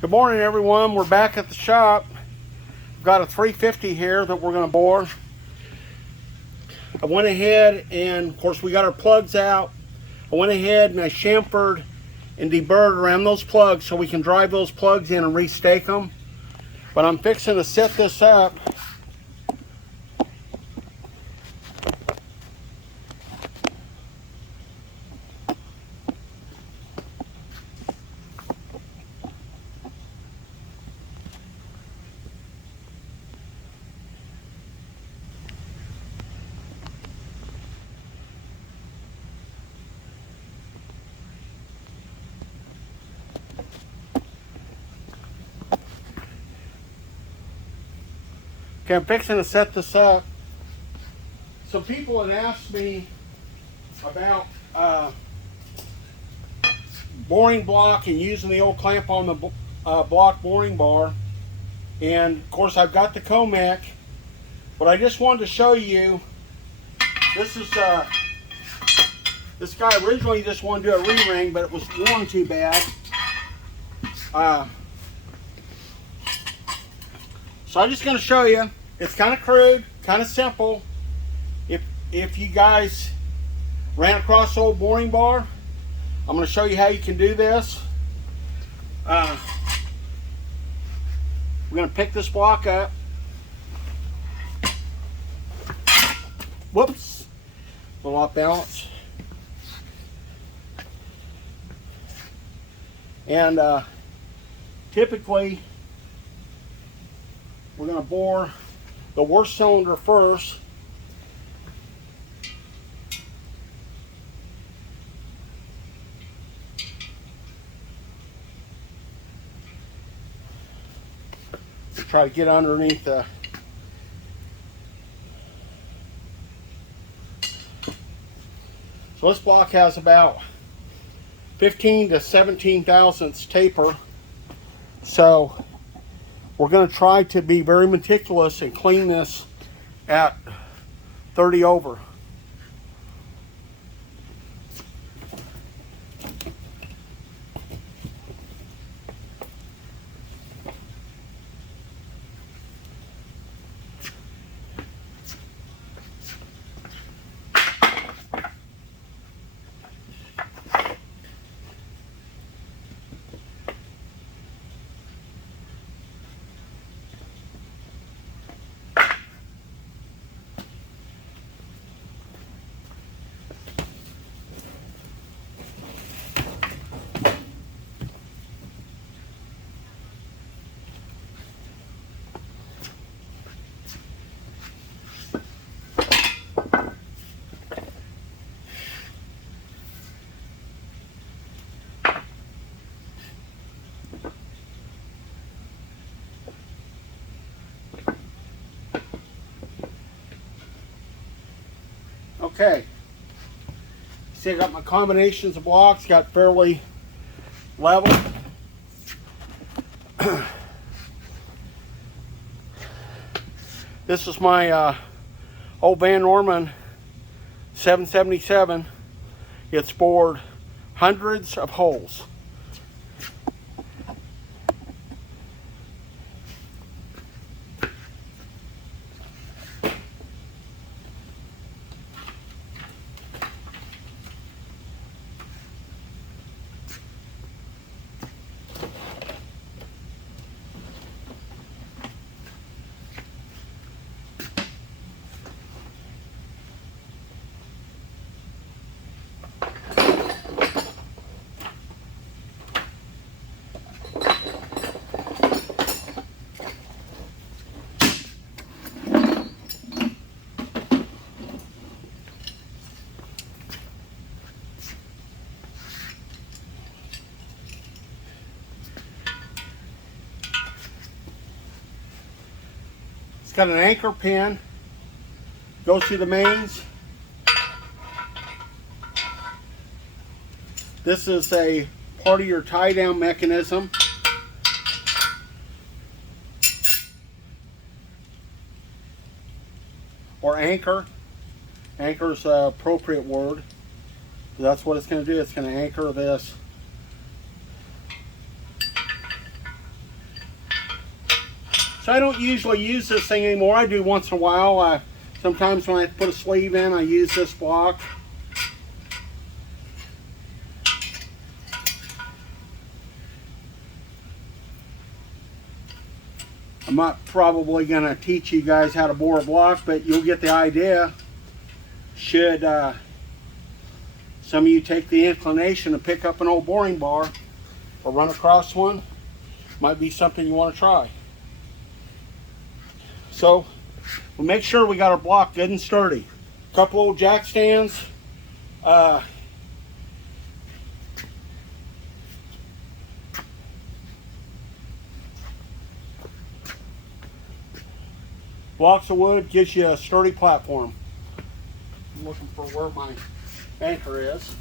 Good morning, everyone. We're back at the shop. We've got a 350 here that we're going to bore. I went ahead and, of course, we got our plugs out. I went ahead and I chamfered and deburred around those plugs so we can drive those plugs in and restake them. But I'm fixing to set this up. Okay, I'm fixing to set this up. Some people had asked me about boring block and using the old clamp on the block boring bar. And of course I've got the Comac, but I just wanted to show you, this is this guy originally just wanted to do a re-ring, but it was worn too bad. So I'm just going to show you. It's kind of crude, kind of simple. If you guys ran across the old boring bar, I'm going to show you how you can do this. We're going to pick this block up. Whoops, a little off balance. And typically, we're going to bore the worst cylinder first. Try to get underneath the so this block has about 15 to 17 thousandths taper, so we're going to try to be very meticulous and clean this at 30 over. Okay, see I got my combinations of blocks, got fairly level. This is my old Van Norman 777. It's bored hundreds of holes. It's got an anchor pin, goes through the mains. This is a part of your tie down mechanism. Or anchor. Anchor is the appropriate word. That's what it's going to do. It's going to anchor this So I don't usually use this thing anymore. I do once in a while. Sometimes when I put a sleeve in, I use this block. I'm not probably going to teach you guys how to bore a block, but you'll get the idea. Should some of you take the inclination to pick up an old boring bar or run across one, might be something you want to try. So we'll make sure we got our block good and sturdy. A couple old jack stands. Blocks of wood gives you a sturdy platform. I'm looking for where my anchor is.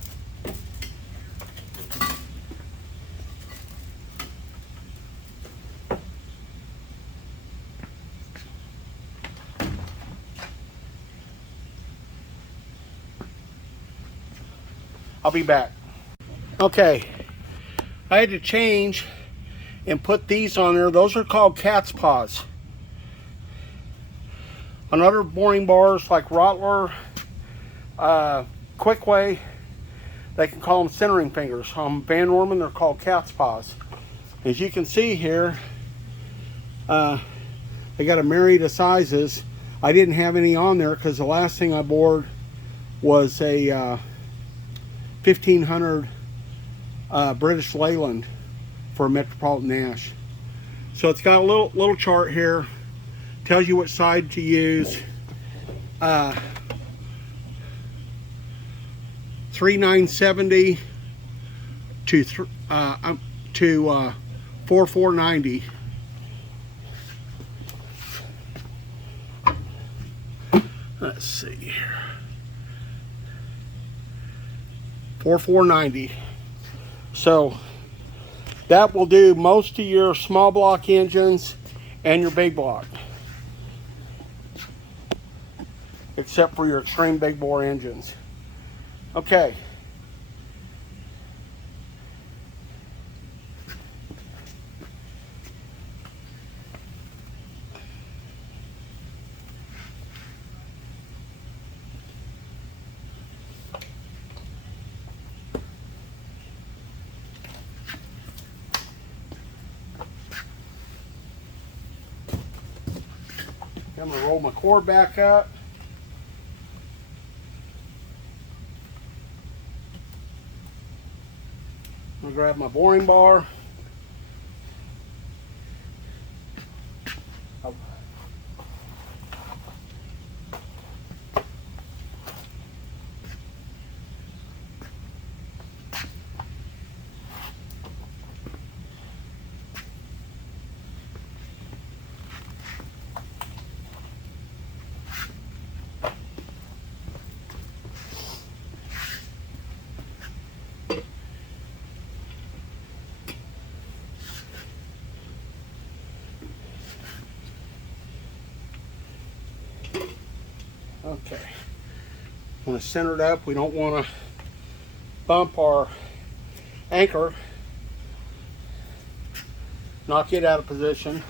I'll be back. Okay, I had to change and put these on there. Those are called cat's paws. On other boring bars like Rottler, Quickway, they can call them centering fingers. On Van Norman, they're called cat's paws. As you can see here, they got a myriad of sizes. I didn't have any on there because the last thing I bored was a 1500 British Leyland for a Metropolitan Ash. So it's got a little chart here. Tells you what side to use. 3970 to 4490. Let's see here. 4490. So that will do most of your small block engines and your big block, except for your extreme big bore engines. Okay. I'm going to roll my cord back up. I'm going to grab my boring bar. Okay, I'm going to center it up. We don't want to bump our anchor, knock it out of position.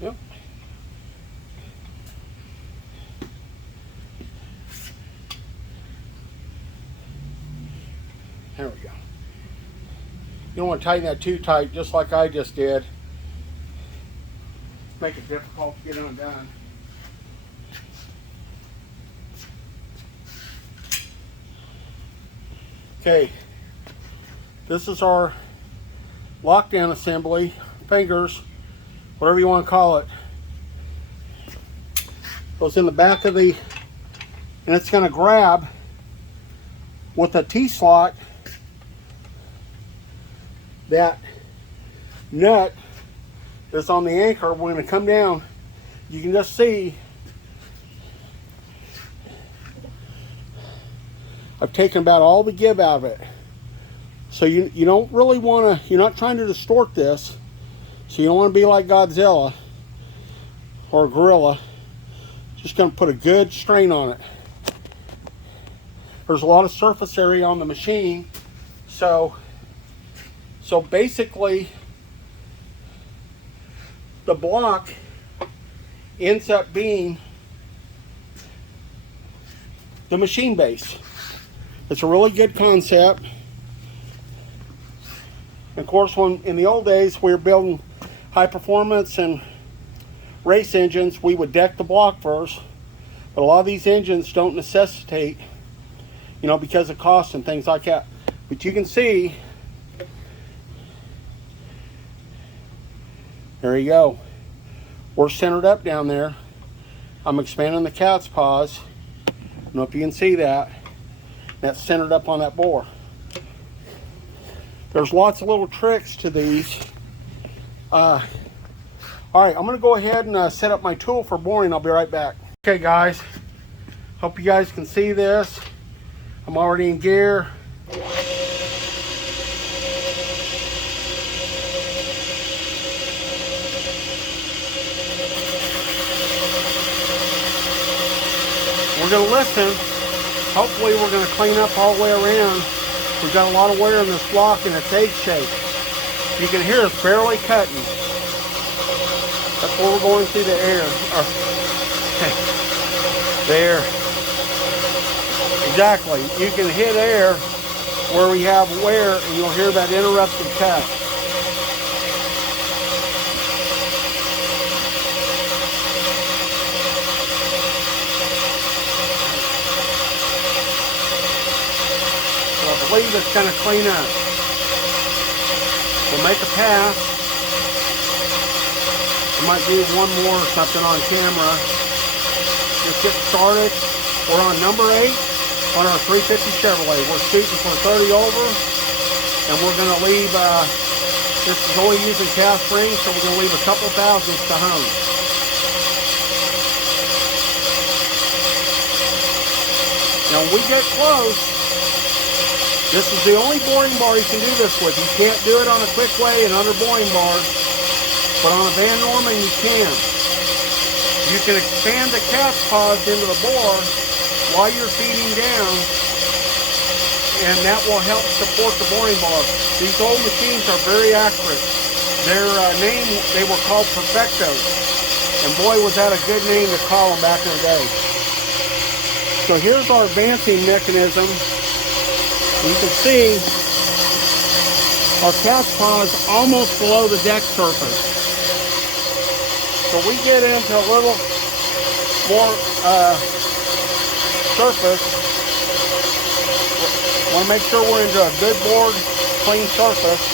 Yep. There we go. You don't want to tighten that too tight, just like I just did. Make it difficult to get undone. Okay, this is our lockdown assembly. Fingers whatever you want to call it, goes in the back of the, and it's going to grab with a T-slot that nut that's on the anchor. We're going to come down. You can just see I've taken about all the give out of it. So you don't really want to, you're not trying to distort this. So you don't want to be like Godzilla or a gorilla. Just going to put a good strain on it. There's a lot of surface area on the machine. So basically the block ends up being the machine base. It's a really good concept. Of course, when in the old days we were building high performance and race engines, we would deck the block first. But a lot of these engines don't necessitate, you know, because of cost and things like that. But you can see, there you go. We're centered up down there. I'm expanding the cat's paws. I don't know if you can see that. That's centered up on that bore. There's lots of little tricks to these. All right, I'm gonna go ahead and set up my tool for boring. I'll be right back. Okay guys, hope you guys can see this. I'm already in gear. We're gonna listen. Hopefully we're gonna clean up all the way around. We've got a lot of wear in this block and it's egg shaped. You can hear it's barely cutting. That's where we're going through the air. There. Exactly. You can hit air where we have wear and you'll hear that interrupted cut. So I believe it's going to clean up. We'll make a pass. I might do one more or something on camera. Just get started. We're on number 8 on our 350 Chevrolet. We're shooting for 30 over, and we're going to leave, this is only using cast rings, so we're going to leave a couple thousandths to home. Now when we get close, this is the only boring bar you can do this with. You can't do it on a quick way and under boring bars, but on a Van Norman you can. You can expand the cast paws into the bore while you're feeding down, and that will help support the boring bar. These old machines are very accurate. Their name, they were called Perfectos, and boy was that a good name to call them back in the day. So here's our advancing mechanism. You can see our cast paw is almost below the deck surface. So we get into a little more surface. Want to make sure we're into a good board, clean surface,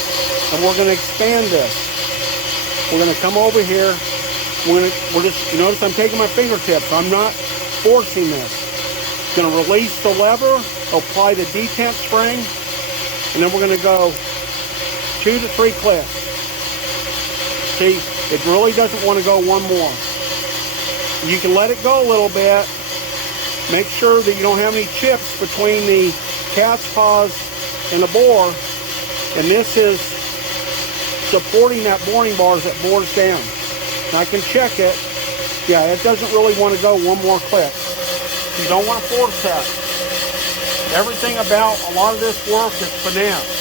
and we're going to expand this. We're going to come over here. We're just, you notice I'm taking my fingertips. I'm not forcing this. Going to release the lever, apply the detent spring, and then we're going to go 2 to 3 clicks. See, it really doesn't want to go one more. You can let it go a little bit. Make sure that you don't have any chips between the cat's paws and the bore. And this is supporting that boring bar as it bores down. And I can check it. Yeah, it doesn't really want to go one more click. You don't want to force that. Everything about a lot of this work is finesse.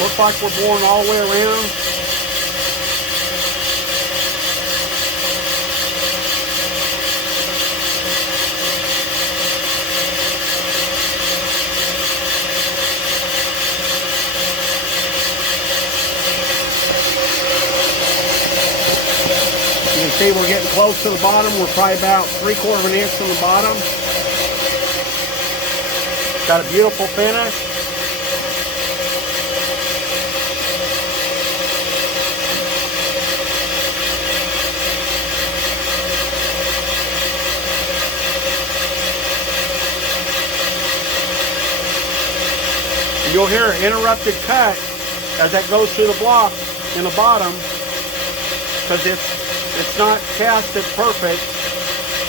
Looks like we're boring all the way around. You can see we're getting close to the bottom. We're probably about 3/4 of an inch from the bottom. Got a beautiful finish. You'll hear an interrupted cut as that goes through the block in the bottom, because it's not casted perfect.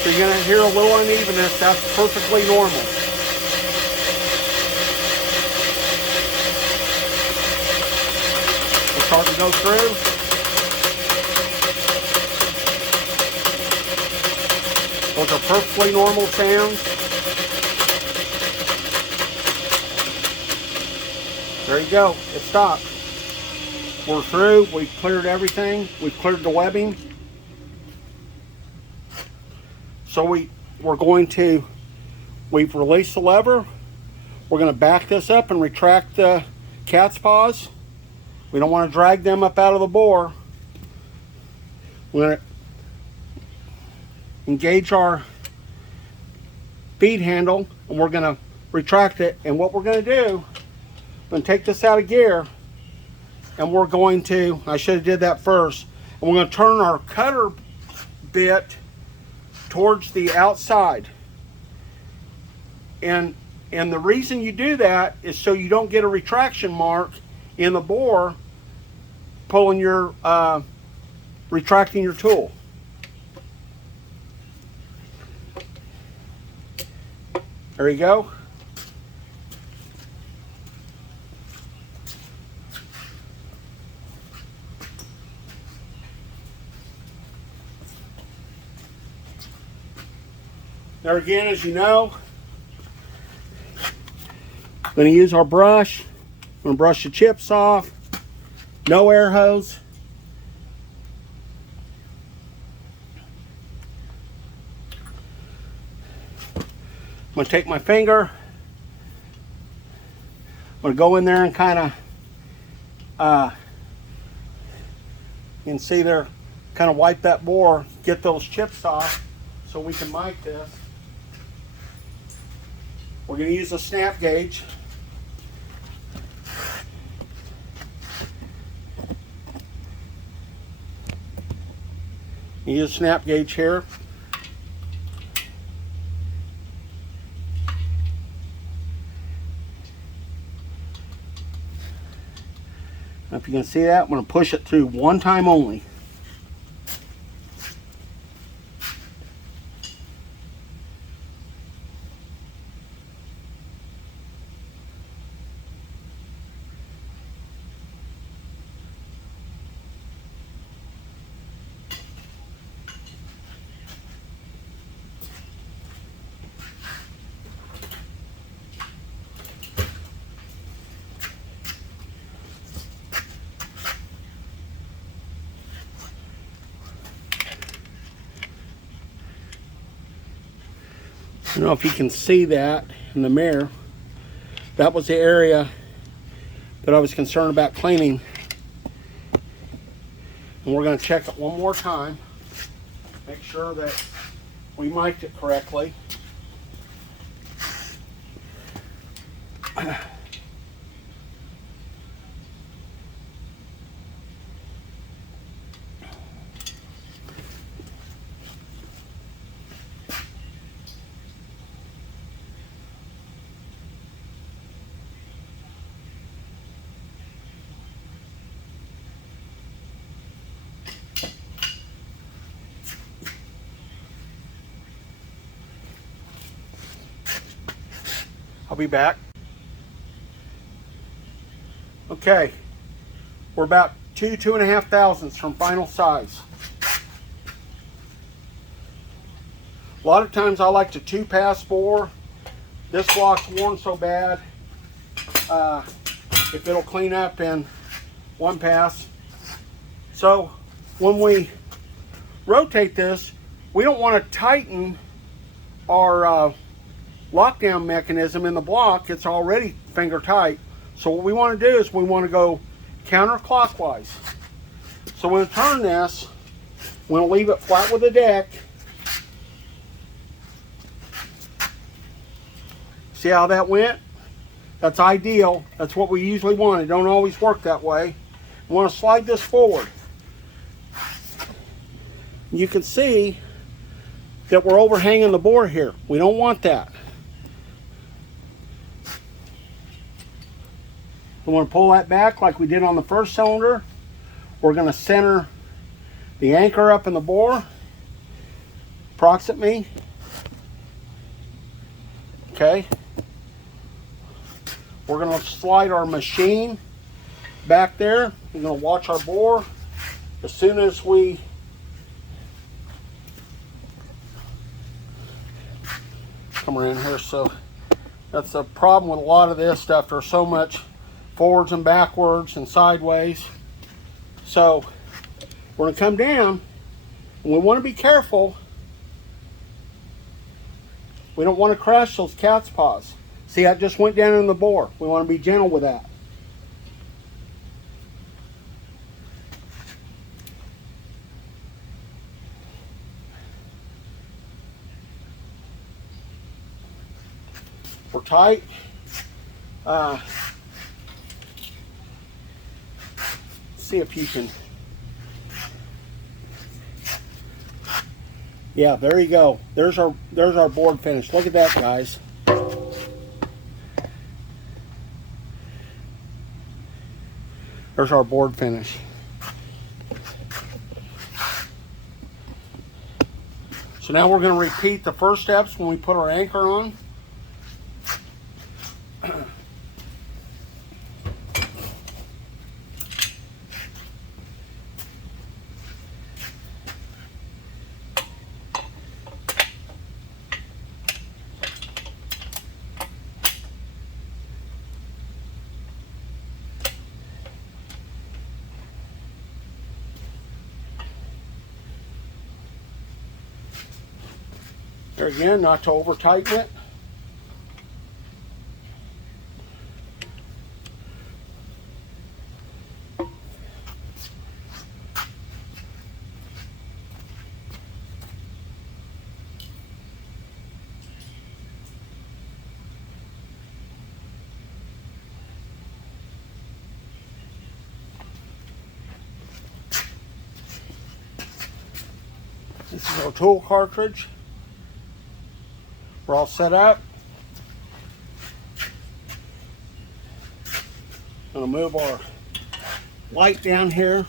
So you're going to hear a little unevenness. That's perfectly normal. We'll start to go through. Those are perfectly normal sounds. There you go. It stopped. We're through. We've cleared everything. We've cleared the webbing. So we've released the lever. We're going to back this up and retract the cat's paws. We don't want to drag them up out of the bore. We're going to engage our feed handle, and we're going to retract it. And what we're going to do, I'm going to take this out of gear, and we're going to, I should have did that first, and we're going to turn our cutter bit towards the outside. And the reason you do that is so you don't get a retraction mark in the bore pulling your, retracting your tool. There you go. There again, as you know, I'm going to use our brush. I'm going to brush the chips off. No air hose. I'm going to take my finger. I'm going to go in there and kind of, you can see there, kind of wipe that bore, get those chips off so we can mic this. We're going to use a snap gauge. Use a snap gauge here. If you can see that, I'm going to push it through one time only. I don't know if you can see that in the mirror. That was the area that I was concerned about cleaning. And we're going to check it one more time. Make sure that we mic'd it correctly. I'll be back. Okay, we're about 2.5 thousandths from final size. A lot of times I like to 2-pass bore. This block's worn so bad, if it'll clean up in 1 pass. So when we rotate this, we don't want to tighten our lockdown mechanism in the block. It's already finger tight. So what we want to do is we want to go counterclockwise. So we're going to turn this, we're going to leave it flat with the deck. See how that went? That's ideal. That's what we usually want. It don't always work that way. We want to slide this forward. You can see that we're overhanging the bore here. We don't want that. We want to pull that back like we did on the first cylinder. We're going to center the anchor up in the bore, approximately. Okay. We're going to slide our machine back there. We're going to watch our bore. As soon as we come around here, so that's a problem with a lot of this stuff. There's so much forwards and backwards and sideways. So we're going to come down, and we want to be careful. We don't want to crush those cat's paws. See, that just went down in the bore. We want to be gentle with that. We're tight. See if you can. Yeah, there you go. There's our board finish. Look at that, guys. There's our board finish. So now we're going to repeat the first steps when we put our anchor on. There again, not to over tighten it. This is our tool cartridge. We're all set up. Gonna move our light down here.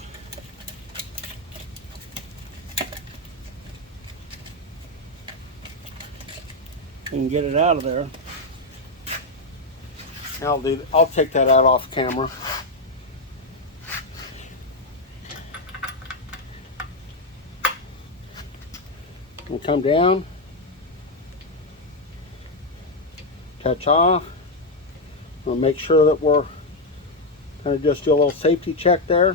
And get it out of there. I'll take that out off camera. We'll come down. Touch off. We'll make sure that we're kind of just do a little safety check there.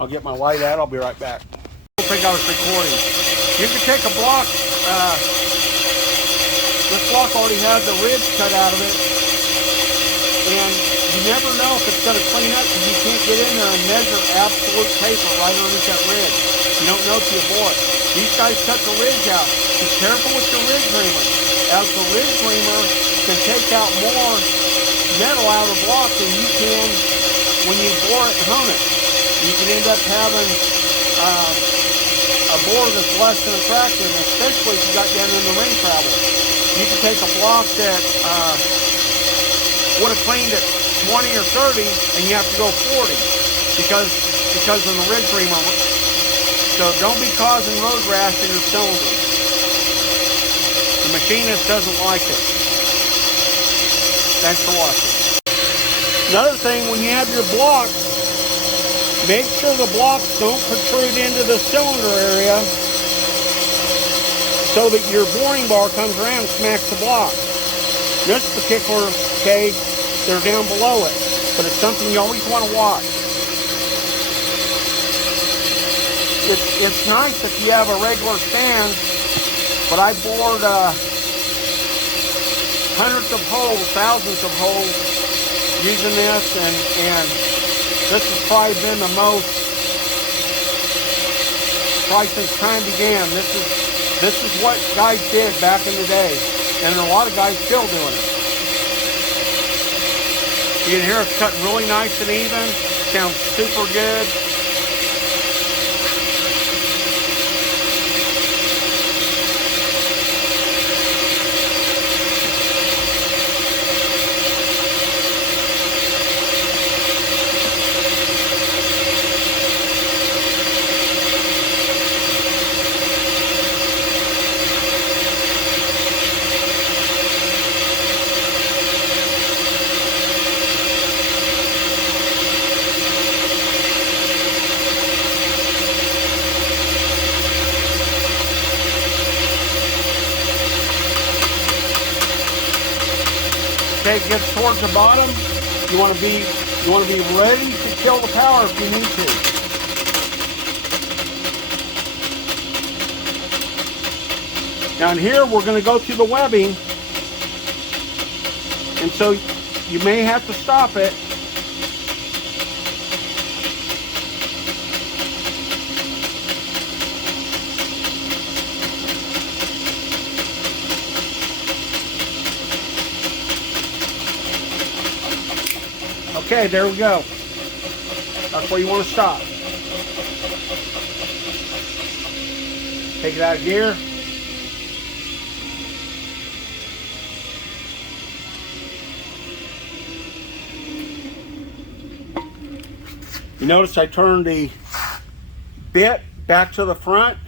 I'll get my light out. I'll be right back. I don't think I was recording. You can take a block. This block already has the ridge cut out of it, and you never know if it's going to clean up because you can't get in there and measure absolute paper right underneath that ridge. You don't know till you bore it. These guys cut the ridge out. Be careful with the ridge reamer, as the ridge reamer can take out more metal out of the block than you can when you bore it and hone it. You can end up having a bore that's less than attractive, especially if you got down in the ring travel. You can take a block that would have cleaned at 20 or 30, and you have to go 40 because of the ridge reamer. So don't be causing road rash in your cylinder. The machinist doesn't like it. Thanks for watching. Another thing, when you have your blocks, make sure the blocks don't protrude into the cylinder area so that your boring bar comes around and smacks the block. In this particular case, they're down below it, but it's something you always want to watch. It's nice if you have a regular stand, but I bored hundreds of holes, thousands of holes using this, and this has probably been the most, probably since time began. This is what guys did back in the day, and a lot of guys still doing it. You can hear it's cutting really nice and even. Sounds super good. Okay, it gets towards the bottom. You want to be ready to kill the power if you need to. Down here, we're going to go through the webbing, and so you may have to stop it. Okay, there we go. That's where you want to stop. Take it out of gear. You notice I turned the bit back to the front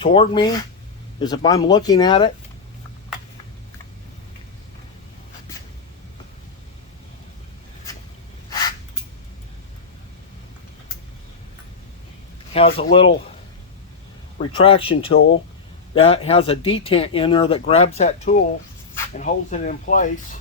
toward me as if I'm looking at it. Has a little retraction tool that has a detent in there that grabs that tool and holds it in place.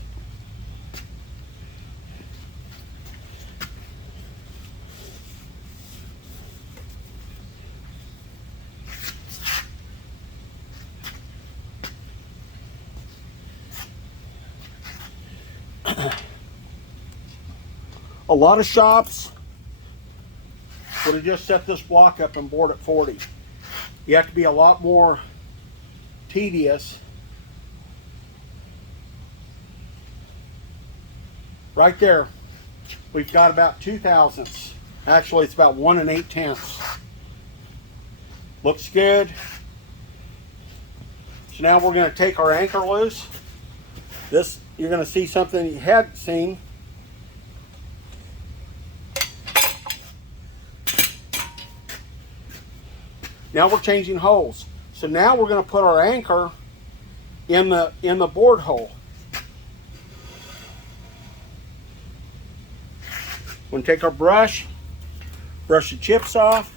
A lot of shops would have just set this block up and bored at 40. You have to be a lot more tedious. Right there, we've got about 2 thousandths. Actually, it's about 1 8/10. Looks good. So now we're going to take our anchor loose. This, you're going to see something you hadn't seen. Now we're changing holes. So now we're going to put our anchor in the board hole. We're going to take our brush the chips off.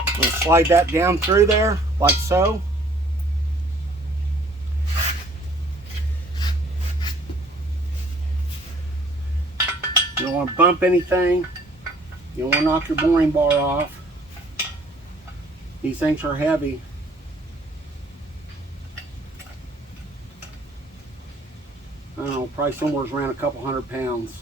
I'm going to slide that down through there like so. You don't want to bump anything. You don't want to knock your boring bar off. These things are heavy. I don't know, probably somewhere around a couple 100 pounds.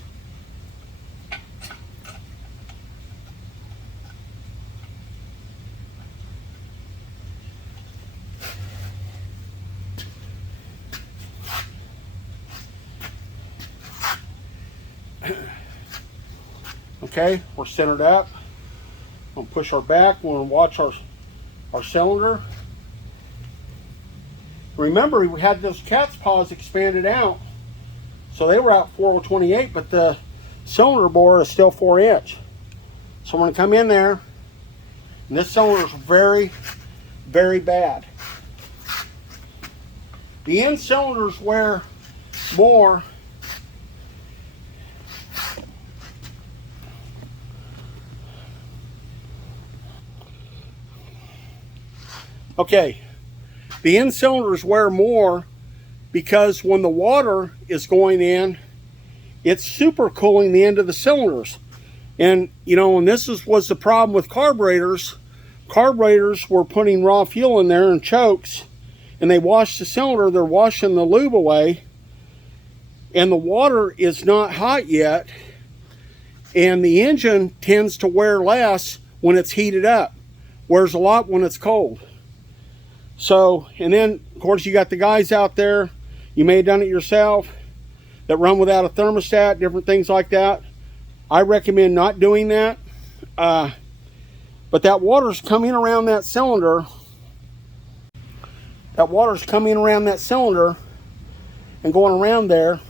Okay, we're centered up. I'm going to push our back. We're going to watch our cylinder. Remember, we had those cat's paws expanded out. So they were out 4/28, but the cylinder bore is still 4-inch. So I'm going to come in there. And this cylinder is very, very bad. The end cylinders wear more. Okay, the end cylinders wear more because when the water is going in, it's super cooling the end of the cylinders. And you know, and this was the problem with carburetors. Carburetors were putting raw fuel in there and chokes, and they wash the cylinder, they're washing the lube away, and the water is not hot yet, and the engine tends to wear less when it's heated up, wears a lot when it's cold. So, and then of course you got the guys out there, you may have done it yourself, that run without a thermostat, different things like that. I recommend not doing that. But that water's coming around that cylinder. That water's coming around that cylinder and going around there,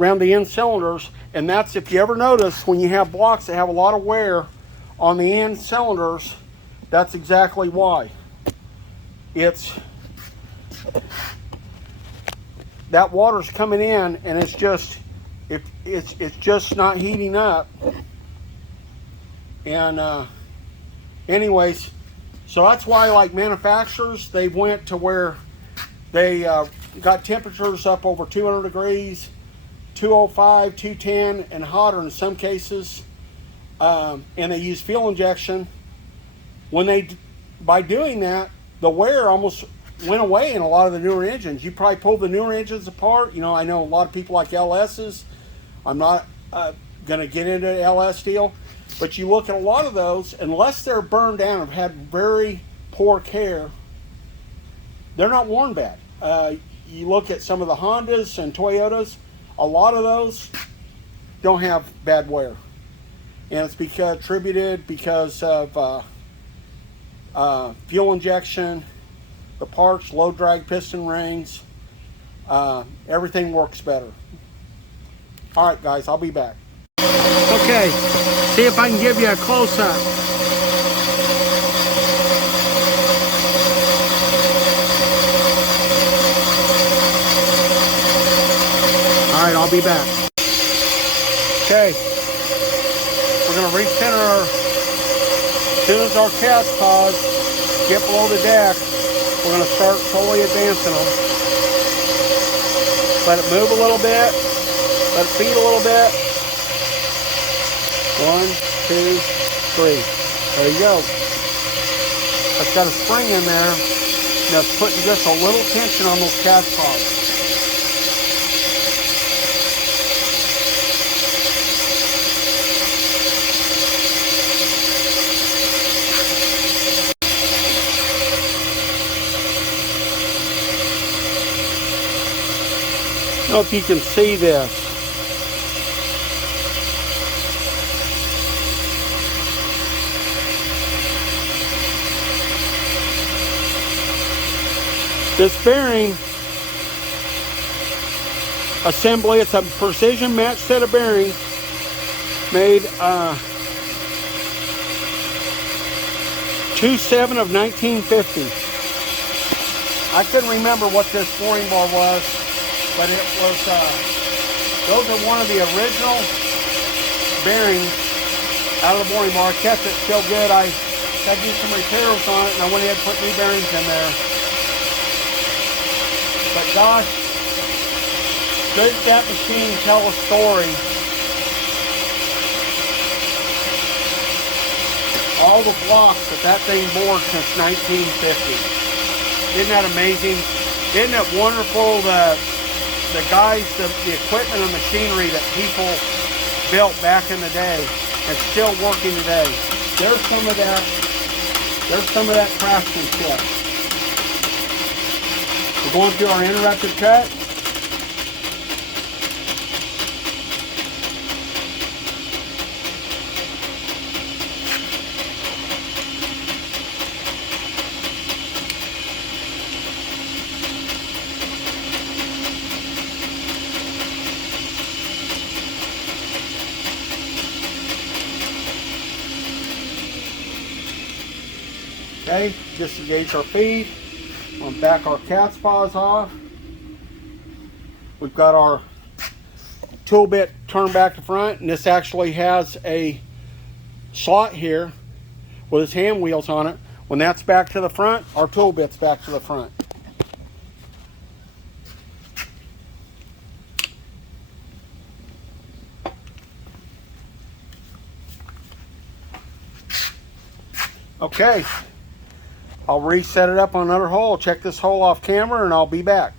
around the end cylinders. And that's, if you ever notice, when you have blocks that have a lot of wear on the end cylinders, that's exactly why. It's that water's coming in and it's It's just not heating up. And anyways, so that's why, like, manufacturers, they went to where they got temperatures up over 200 degrees, 205, 210, and hotter in some cases. And they use fuel injection. By doing that, the wear almost went away in a lot of the newer engines. You probably pulled the newer engines apart. You know, I know a lot of people like LS's. I'm not going to get into LS deal, but you look at a lot of those, unless they're burned down, have had very poor care, they're not worn bad. You look at some of the Hondas and Toyotas, a lot of those don't have bad wear. And it's attributed because of fuel injection, the parts, low drag piston rings, everything works better. All right, guys, I'll be back. Okay, see if I can give you a close-up. All right, I'll be back. Okay, we're going to recenter as soon as our cast paws get below the deck. We're going to start slowly advancing them. Let it move a little bit. Let it feed a little bit. 1, 2, 3. There you go. That's got a spring in there. That's putting just a little tension on those cast paws. I don't know if you can see this. This bearing assembly, it's a precision match set of bearings made 2/7 of 1950. I couldn't remember what this boring bar was, but it was, those are one of the original bearings out of the boring bar. I kept it still good. I had to do some repairs on it, and I went ahead and put new bearings in there. But gosh, does that machine tell a story? All the blocks that thing bored since 1950. Isn't that amazing? Isn't it wonderful that the guys, the equipment and machinery that people built back in the day and still working today? There's some of that craftsmanship. We're going through our interrupted cut. Okay, disengage our feet. We'll back our cat's paws off. We've got our tool bit turned back to front, and this actually has a slot here with its hand wheels on it. When that's back to the front, our tool bit's back to the front. Okay. I'll reset it up on another hole. Check this hole off camera and I'll be back.